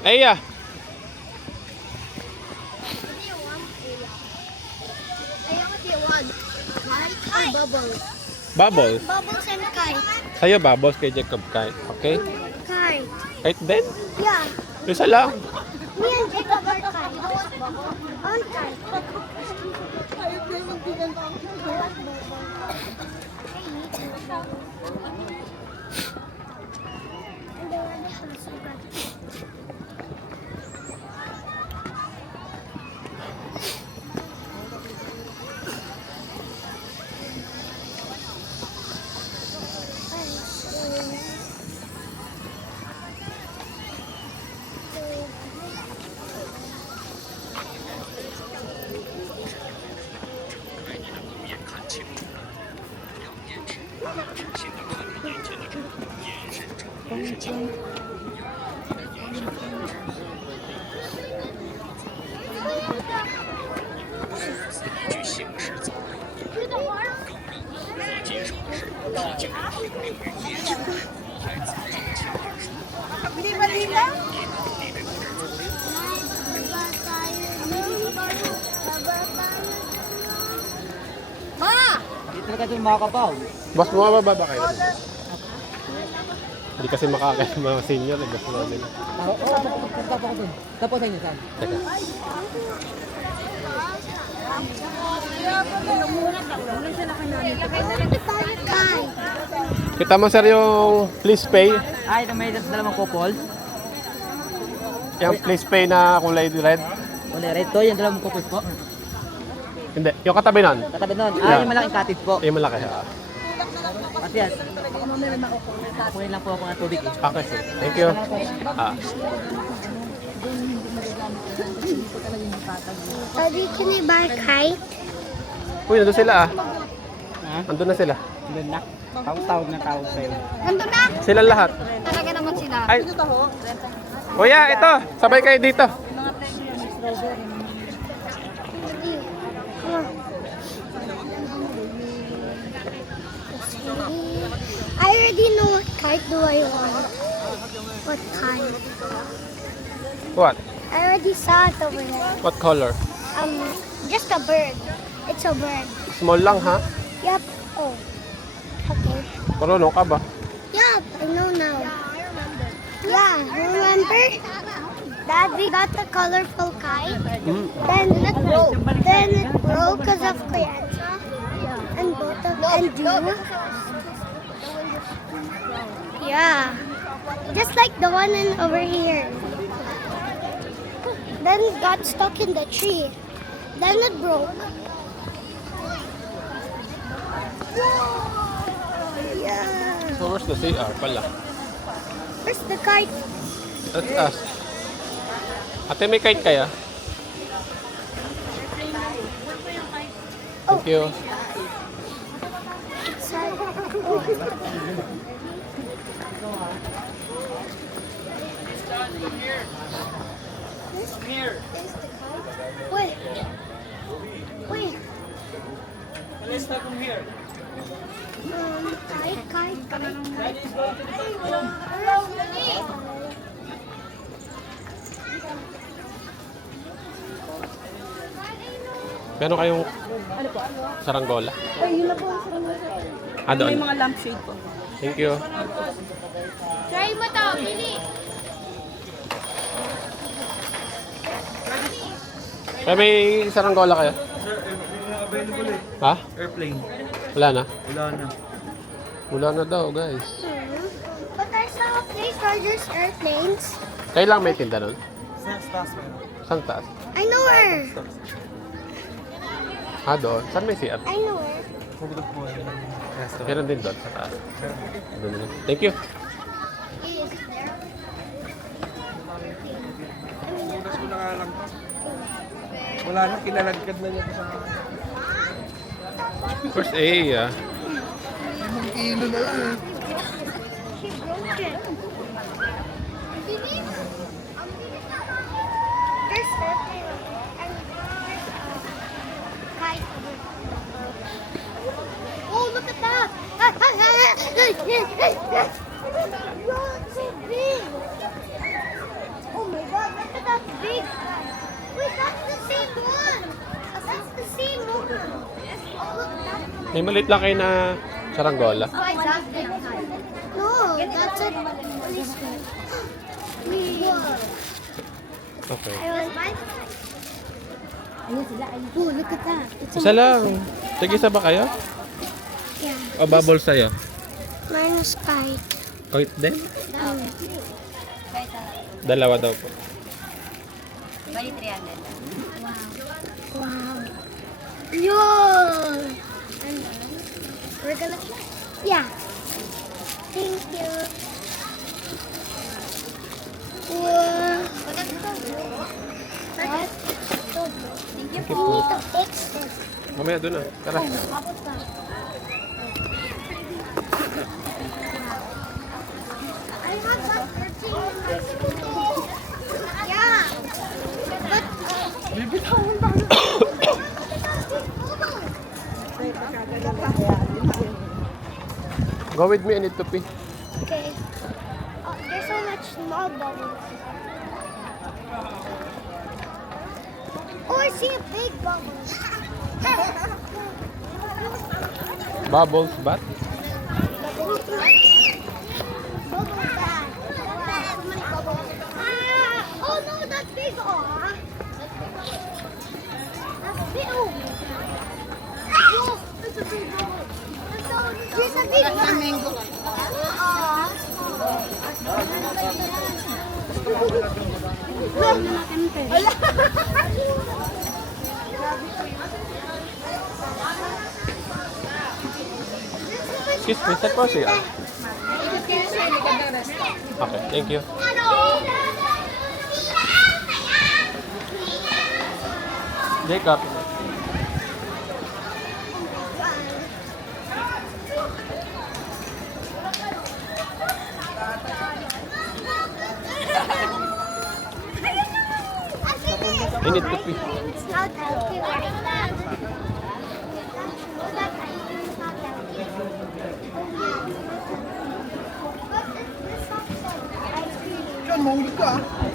Aya. What do you want? Kite or bubbles? Bubbles. Bubbles and kite. Sa'yo bubbles, kay Jacob kite. Okay? Kite. Kite din? Yeah. Isa lang. Me and Jacob are kite. I want bubbles. I want kite. And they already have some kite. Dito na kasi mga kapaw. Boss, bumababa ba kayo? Hindi kasi makakain ng mga senior. Gusto namin. Tapos sa inyo, saan? Teka. Kita mo sir yung please pay. Ay, ito may dalawang couple. Yung please pay na kulay red. Wala, ito yung dalawang couple po. Hindi. Yung katabi nun. Katabi nun. Yeah. Yung malaking cottage po. Yung malaki. At yan. Kunin lang po ako ng tubig. Okay sir. Thank you. Daddy, can you buy kite? Uy, nandun sila Ha? Nandun na sila. Doon na. Tawag na tawag sa'yo. Nandun na! Sila lahat. Talaga naman sila. Ay. Kuya, ito. Sabay kayo dito. I already know what kite do I want. What kind? What? I already saw it over there. What color? Just a bird. It's a bird. Small lang ha? Yep. Oh. Okay. Marunong ka ba? Yep, I know now. Yeah, remember? Dad, we got the colorful kite. Then it broke. Then it broke because of Crianza. And both of and you. Yeah. Just like the one over here. Then it got stuck in the tree. Then it broke. Yeah. So where's the CR pala? Where's the kite? Let's ask. Ate, may kite kaya? Thank you. Wait. Wait. Let's start from here. Kite. Meron kayong saranggola? Ay, yun na po. Doon. May mga lampshade po. Thank you. Try mo to, Billy. Kaya may saranggola kayo? Sir, available eh. Ha? Airplane. Wala na? Wala na. Wala na daw, guys. But I saw a place where there's airplanes. Kailang may tinda nun? Snacks task mo. Saan taas? I know her. Doon. Saan may CR? I know her. Pagod po yan. Restaurant. Meron din doon sa taas. Doon na. Thank you. Bukas ko na nga lang. Wala na, kinalagkad na niya sa First A, ah. kilo na lang. She broke it. There's airplane and kite. Oh, look at that! Wow, it's so big! Oh my god! May maliit lang kayo na saranggola. No, that's a policeman. Okay. Oh, look at that. It's Isa lang. Tig-isa ba kayo? Yeah. O bubble sa'yo? Minus kite. Kahit din? Dalawa daw po. Bali 300. Wow. Yun! And we're gonna... Yeah. Thank you. Wow. What? Thank you. We need to fix this. Mamaya doon na. Tara. I have that 13 in my school. Yeah. But, Go with me, I need to pee. okay. Oh, there's so much small bubbles. Oh, I see a big bubble. Bubbles bat? Bubble bath. So many bubbles. Ah! Oh no, that's big. Aw. That's big. Oh. Oh, it's a big bubble. Here's a big one. Excuse me, saan po siya? Okay, thank you. Jacob. I need to pee. How healthy wearing that. That's not healthy. But this song said ice cream. Yan, mahulog ka ah.